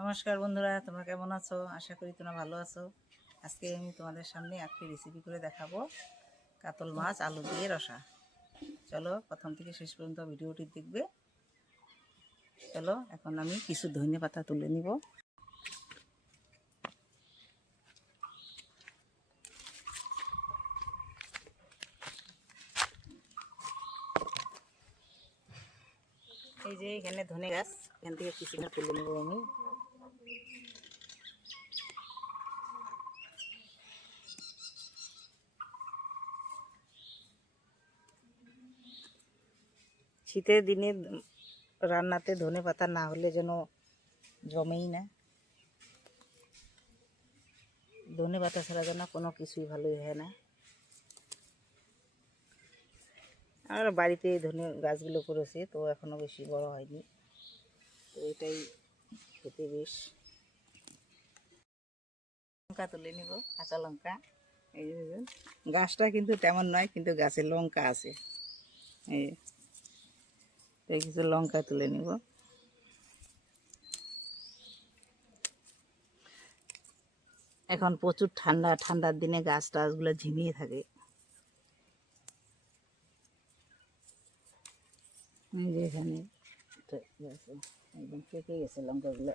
নমস্কার বন্ধুরা, তোমরা কেমন আছো? আশা করি তোমরা ভালো আছো। আজকে আমি তোমাদের সামনে একটি রেসিপি করে দেখাবো, কাতল মাছ আলু দিয়ে রসা। চলো প্রথম থেকে শেষ পর্যন্ত ভিডিওটি দেখবে। চলো এখন আমি কিছু ধনে পাতা তুলে নিব। এই যে এখানে ধনে গাছ, এখান থেকে কিছুটা তুলে নেব আমি। শীতের দিনে রান্নাতে ধনে পাতা না হলে যেন জমেই না। ধনে পাতা ছাড়া যেন কোনো কিছুই ভালোই হয় না। আর বাড়িতে ধনে গাছগুলো করেছে, তো এখনো বেশি বড় হয়নি, তো এটাই খেতে বেশ। লঙ্কা তুলে নিব, কাঁচা লঙ্কা। এই যে গাছটা কিন্তু তেমন নয়, কিন্তু গাছে লঙ্কা আছে। এই কিছু লঙ্কা তুলে নিব। এখন প্রচুর ঠান্ডা, ঠান্ডার দিনে গাছ টাছগুলো ঝিমিয়ে থাকে। এই যে এখানে একদম পেকে গেছে লঙ্কাগুলো।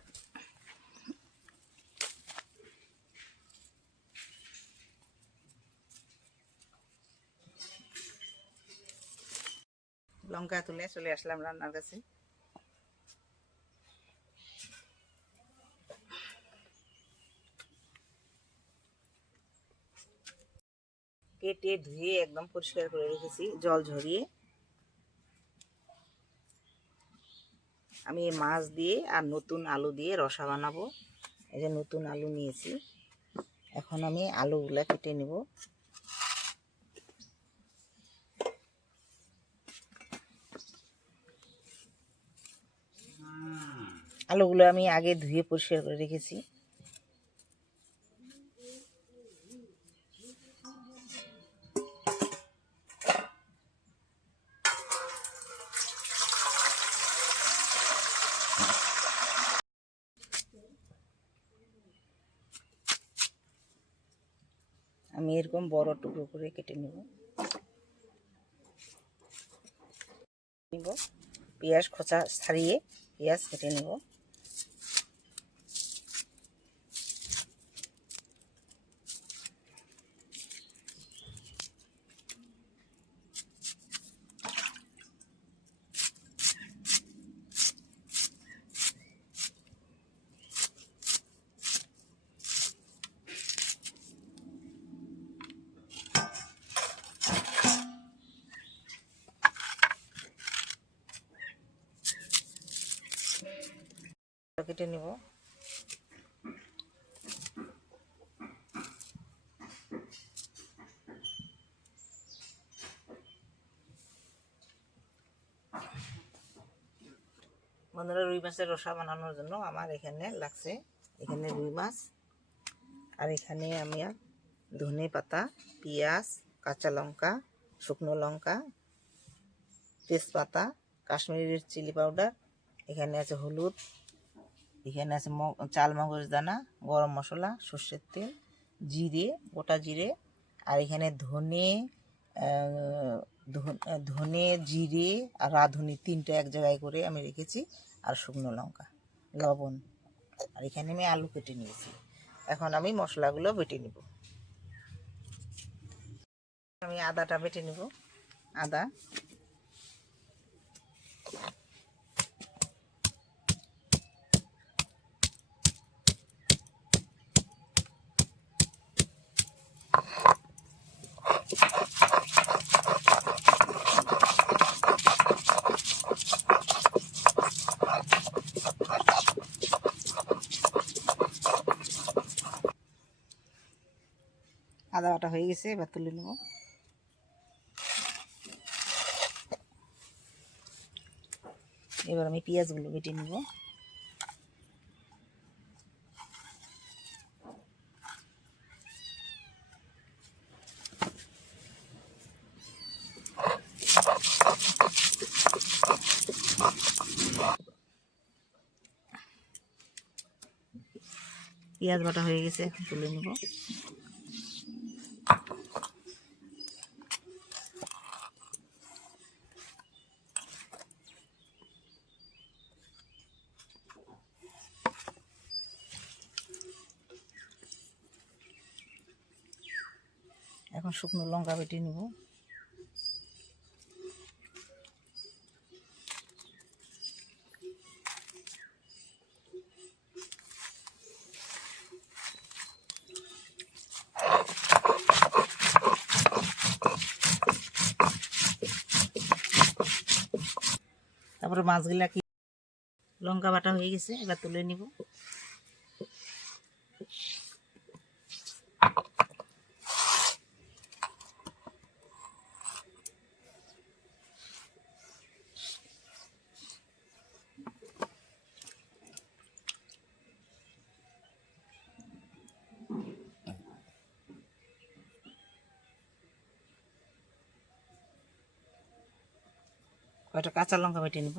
লঙ্কা তুলে চলে আসলাম রান্নার কাছে। কেটে ধুয়ে একদম পরিষ্কার করে রেখেছি, জল ঝরিয়ে। আমি মাছ দিয়ে আর নতুন আলু দিয়ে রসা বানাবো। এই যে নতুন আলু নিয়েছি, এখন আমি আলুগুলা কেটে নিব। আলুগুলো আমি আগে ধুয়ে পরিষ্কার করে রেখেছি। আমি এরকম বড় টুকরো করে কেটে নেব। পেঁয়াজ খোসা ছাড়িয়ে পেঁয়াজ কেটে নেব। কেটে নেব। বন্ধুরা, রুই মাছের রসা বানানোর জন্য আমার এখানে লাগছে, এখানে রুই মাছ, আর এখানে আমি ধনে পাতা, পেঁয়াজ, কাঁচা লঙ্কা, শুকনো লঙ্কা, তেজপাতা, কাশ্মীরি চিলি পাউডার, এখানে আছে হলুদ, এখানে আছে চাল মগজ দানা, গরম মশলা, সর্ষের তেল, জিরে, গোটা জিরে, আর এখানে ধনে, ধনে, জিরে আর রাঁধুনি তিনটা এক জায়গায় করে আমি রেখেছি, আর শুকনো লঙ্কা, লবণ, আর এখানে আমি আলু কেটে নিয়েছি। এখন আমি মশলাগুলো বেটে নিব। আমি আদাটা বেটে নিব। আদা, আদা বাটা হয়ে গেছে, এবার তুলে নেব। এবার আমি পেঁয়াজগুলো বেটে নিব। পেঁয়াজ বাটা হয়ে গেছে, এখন তুলে নেব। এখন শুকনো লঙ্কা বেটে নেব। তারপরে মাছগুলা কি লঙ্কা বাটা হয়ে গেছে, এবার তুলে নিব। কয়টা কাঁচা লঙ্কা বেটে নিব।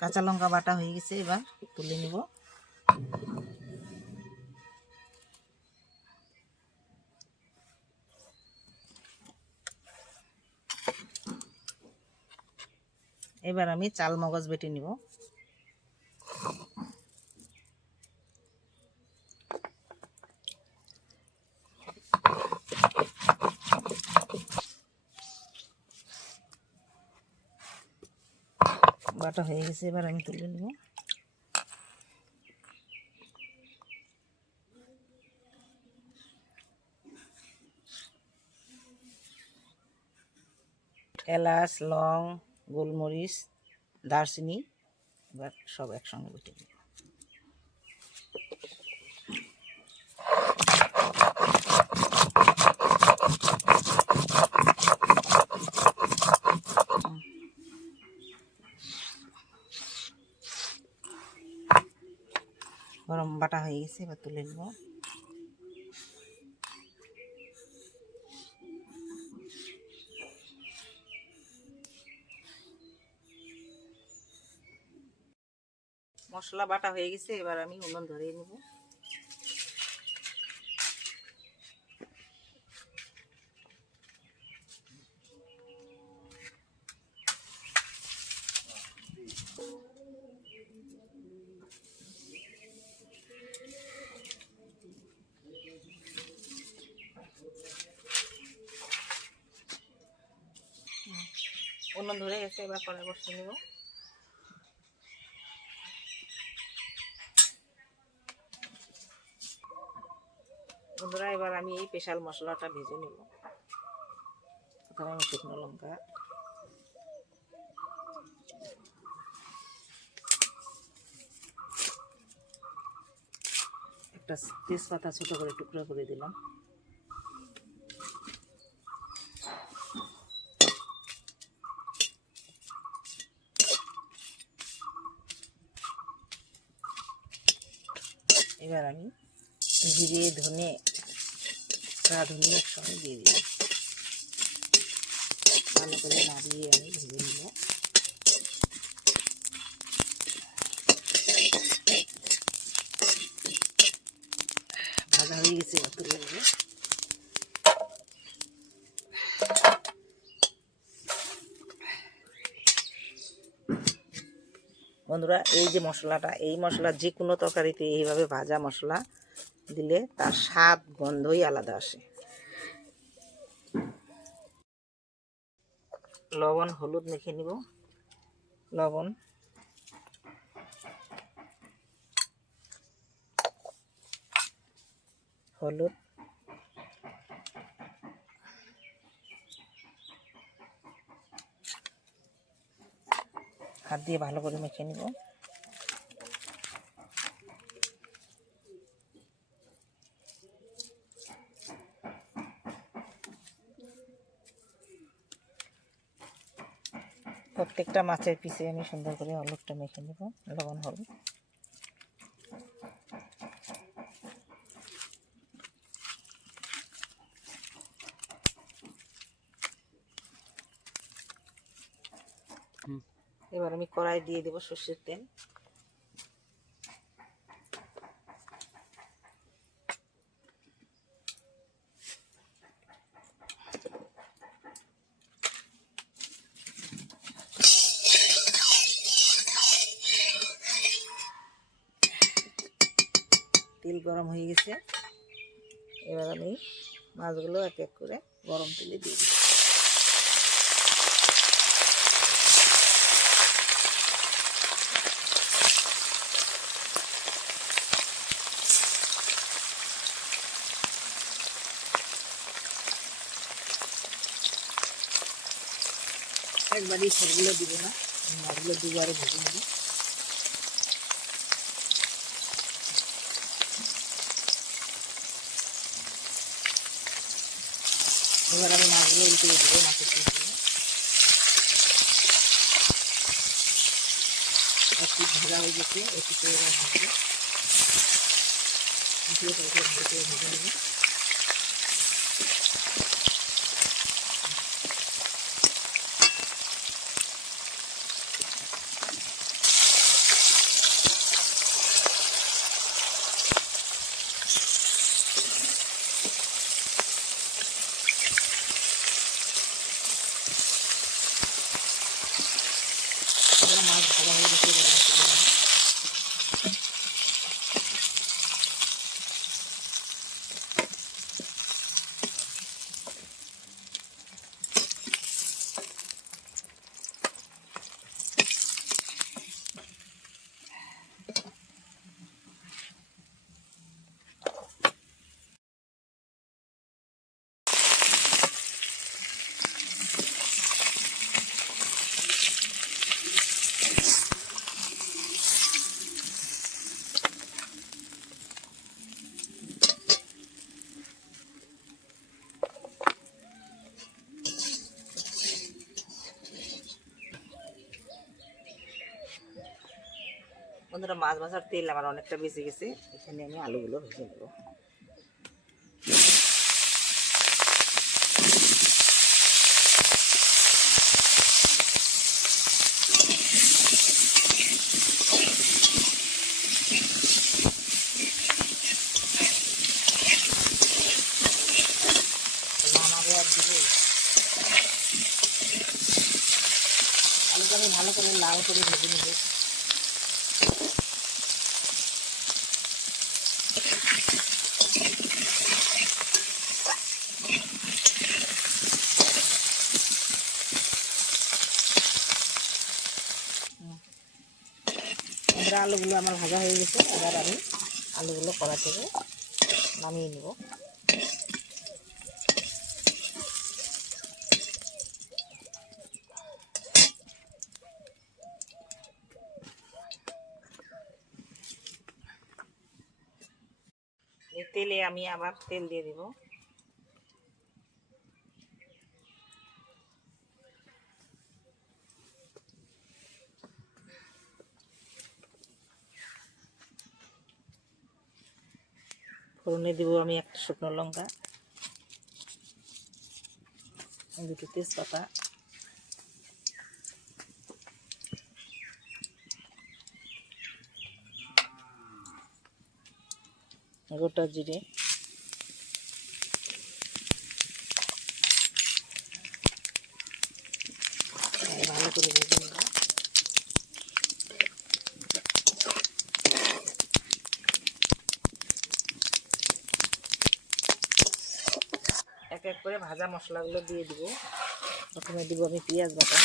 কাঁচা লঙ্কা বাটা হয়ে গেছে, এবার তুলে নিব। এবার আমি চাল মগজ বেটে নিব। বাটা হয়ে গেছে, এবার আমি তুলে নিব। এলাচ, লং, গোলমরিচ, দারচিনি এবার সব একসঙ্গে বেটে নিব। গরম বাটা হয়ে গেছে, এবার তুলে নিব। মশলা বাটা হয়ে গেছে, এবার আমি উনুন ধরিয়ে নেব। উনুন ধরে গেছে, এবার কড়াই বসিয়ে নেব। বন্ধুরা, এবার আমি এই স্পেশাল মশলাটা ভেজে নেব। প্রথমে আমি শুকনো লঙ্কা, একটা তেজপাতা ছোট করে টুকরো করে দিলাম। এবার আমি জিরে, ধনে, রাঁধুনি একসঙ্গে দিয়ে দিলাম। ভালো করে নাড়িয়ে আমি ভেজে নেব। ভাজা হয়ে গেছে, তুলে নেব। বন্ধুরা, এই যে মশলাটা, এই মশলা যে কোনো তরকারিতে এইভাবে ভাজা মশলা দিলে তার স্বাদ গন্ধই আলাদা আসে। লবণ, হলুদ মেখে নিব। লবণ, হলুদ, হাত দিয়ে ভালো করে মেখে নিব। প্রত্যেকটা মাছের পিসে আমি সুন্দর করে হলুদটা মেখে নেব, লবণ হলুদ। এবার আমি কড়াই দিয়ে দেব সর্ষের তেল। তেল গরম হয়ে গেছে, এবার আমি মাছগুলো এক এক করে গরম তেলে দিয়ে দিই। একবারই সবগুলো দিব না, মাছগুলো দুবারে ভেজে নেব। এবার আমি মাছগুলো উল্টে দেবো, মাছের পিসগুলো একটু ভাজা হয়ে গেছে, একটু করে ভাজবো, ভেজে নেব। মাছ ভাজা হয়ে গেছে, বন্ধুরা মাছ ভাজার তেল আমার অনেকটা বেঁচে গেছে, এখানে আমি আলুগুলো ভেজে নেব। আলুটা আমি ভালো করে লাল করে ভেজে নেব। আলুগুলো আমার ভাজা হয়ে গেছে, এবার আমি আলুগুলো কড়া থেকে নামিয়ে নেব। এই তেলে আমি আবার তেল দিয়ে দিব। ফোড়নে দেবো আমি একটা শুকনো লঙ্কা, দুটো তেজপাতা, গোটা জিরে, ভালো করে ভেজে নেব। এক এক করে ভাজা মশলাগুলো দিয়ে দিব। প্রথমে দিব আমি পেঁয়াজ বাটা,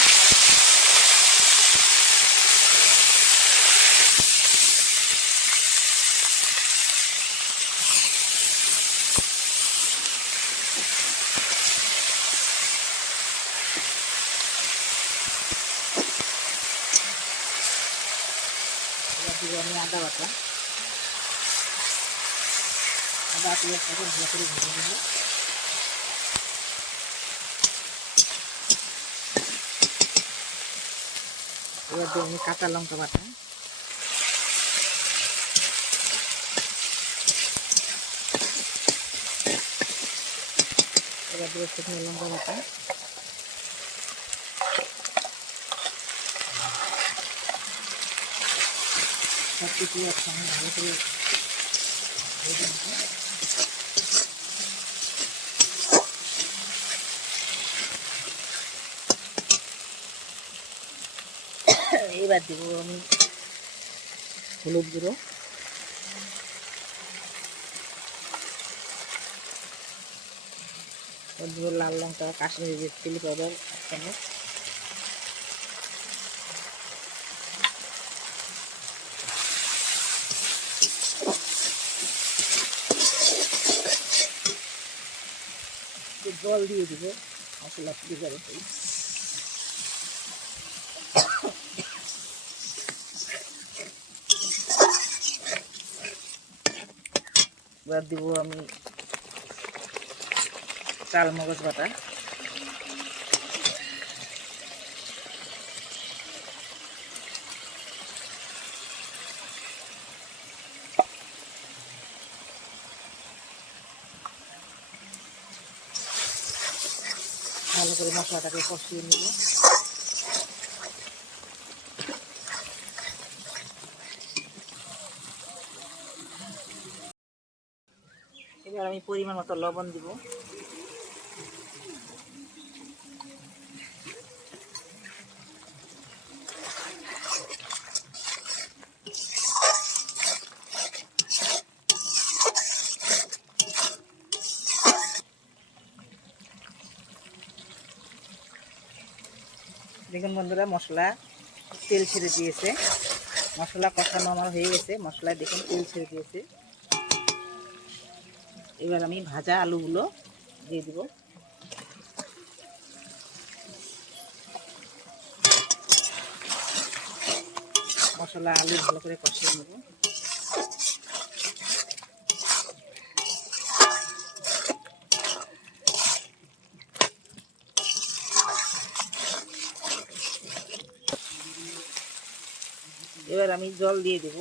এবার দিব আমি আদা বাটা, আদা পেঁয়াজটাকে ভালো করে ভেজে নেব। এবার দেবো আমি কাঁচা লঙ্কা বাটা, এবার দেবো শুকনো লঙ্কা বাটা, সব কিছু একসঙ্গে ভালো করে ভেজে নেব। এবার দেবো আমি হলুদ গুঁড়ো, লাল লঙ্কা, কাশ্মীরি রেড চিলি পাউডার 1 চামচ, জল দিয়ে দিব মশলা দিয়ে যাবে। এবার দিব আমি চাল মগজ বাটা, ভালো করে মশলাটাকে কষিয়ে নিব। এবার আমি পরিমাণ মতো লবণ দিব, দেখুন বন্ধুরা মশলা তেল ছেড়ে দিয়েছে, মশলা কষানো আমার হয়ে গেছে, মশলায় দেখুন তেল ছেড়ে দিয়েছে। এবার আমি ভাজা আলুগুলো দিয়ে দিব, মশলা আলু ভালো করে কষিয়ে নেব। এবার আমি জল দিয়ে দেব,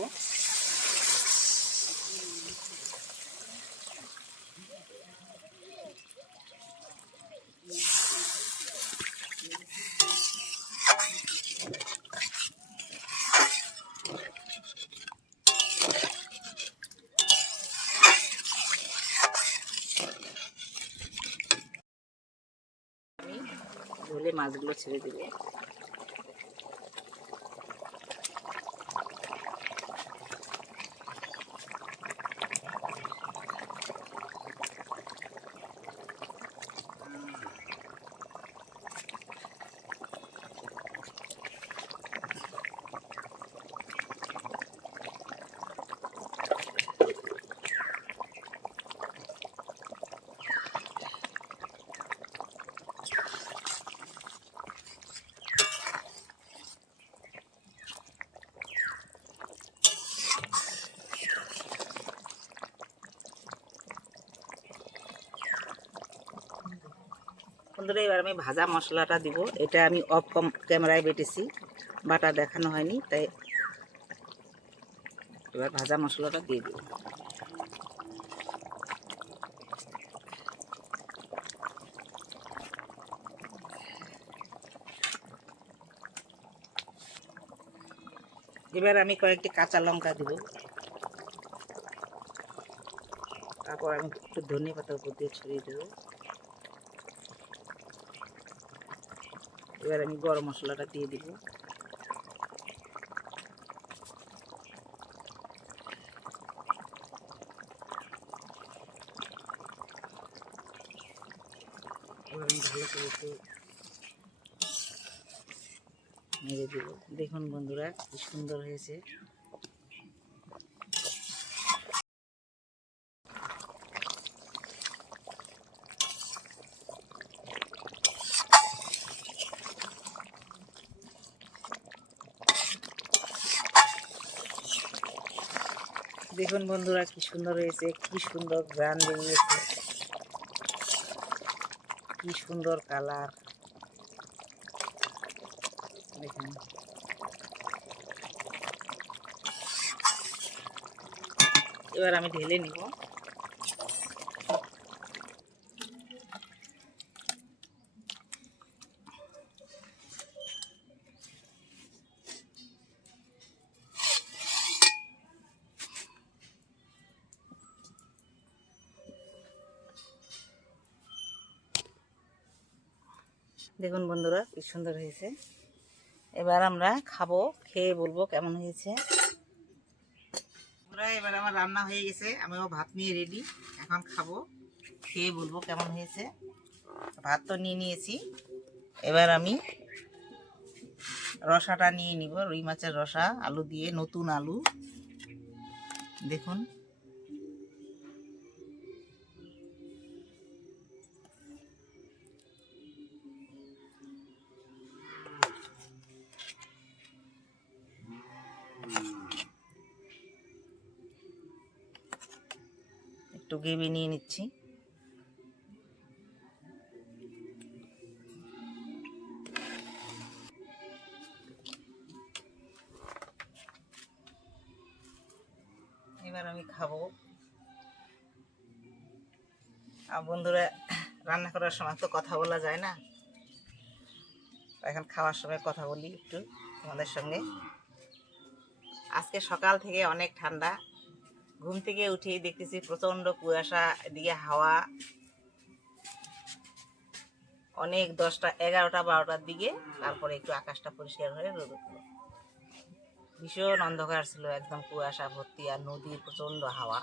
আমি ঝোলে মাছগুলো ছেড়ে দেব। বন্ধুরা এবার আমি ভাজা মশলাটা দিব, এটা আমি অফ ক্যামেরায় বেটেছি, বাটা দেখানো হয়নি, তাই এবার ভাজা মশলাটা দিয়ে দিব। এবার আমি কয়েকটি কাঁচা লঙ্কা দিব, তারপর আমি একটু ধনিয়া পাতা উপর দিয়ে ছড়িয়ে দেব। এবার আমি গরম মশলাটা দিয়ে দিব, এবার আমি ভালো করে একটু নেড়ে দেব। দেখুন বন্ধুরা কি সুন্দর হয়েছে। দেখুন বন্ধুরা কি সুন্দর হয়েছে, কি সুন্দর ঘ্রাণ বেরিয়েছে, কি সুন্দর কালার দেখুন। এবার আমি ঢেলে নিব। দেখুন বন্ধুরা কি সুন্দর হয়েছে। এবার আমরা খাবো, খেয়ে বলবো কেমন হয়েছে। এবার আমার রান্না হয়ে গেছে, আমিও ভাত নিয়ে রেডি, এখন খাবো, খেয়ে বলবো কেমন হয়েছে। ভাত তো নিয়ে নিয়েছি, এবার আমি রসাটা নিয়ে নিব, রুই মাছের রসা আলু দিয়ে, নতুন আলু দেখুন। একটু গ্রেভি নিয়ে নিচ্ছি। এবার আমি খাবো। আর বন্ধুরা, রান্না করার সময় তো কথা বলা যায় না, এখন খাওয়ার সময় কথা বলি একটু তোমাদের সঙ্গে। আজকে সকাল থেকে অনেক ঠান্ডা, ঘুম থেকে উঠেই দেখতেছি প্রচণ্ড কুয়াশা, এদিকে হাওয়া অনেক, 10টা 11টা 12টার দিকে, তারপরে একটু আকাশটা পরিষ্কার হয়ে রোদ উঠলো। ভীষণ অন্ধকার ছিল, একদম কুয়াশা ভর্তি, আর নদীর প্রচণ্ড হাওয়া।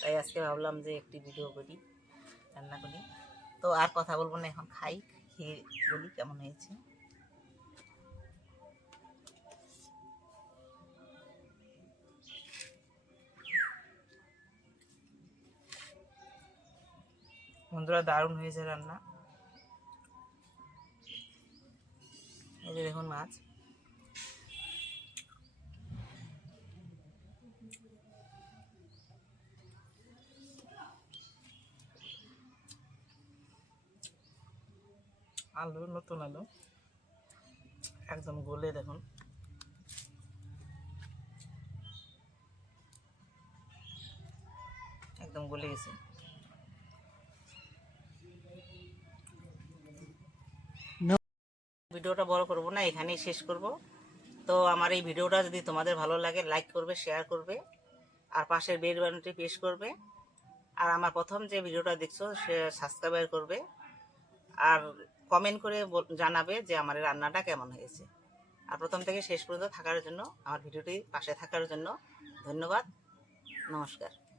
তাই আজকে ভাবলাম যে একটি ভিডিও করি, রান্না করি। তো আর কথা বলবো না, এখন খাই, খেয়ে বলি কেমন হয়েছে। বন্ধুরা দারুণ হয়েছে রান্না। এই যে দেখুন মাছ, আলু, নতুন আলু একদম গলে, দেখুন একদম গলে গেছে। ভিডিওটা বড় করব না, এখানেই শেষ করব। তো আমার এই ভিডিওটা যদি তোমাদের ভালো লাগে, লাইক করবে, শেয়ার করবে, আর পাশের বেল বাটনটি প্রেস করবে। আর আমার প্রথম যে ভিডিওটা দেখছো সে সাবস্ক্রাইব করবে, আর কমেন্ট করে জানাবে যে আমার এই রান্নাটা কেমন হয়েছে। আর প্রথম থেকে শেষ পর্যন্ত থাকার জন্য, আমার ভিডিওটি পাশে থাকার জন্য ধন্যবাদ। নমস্কার।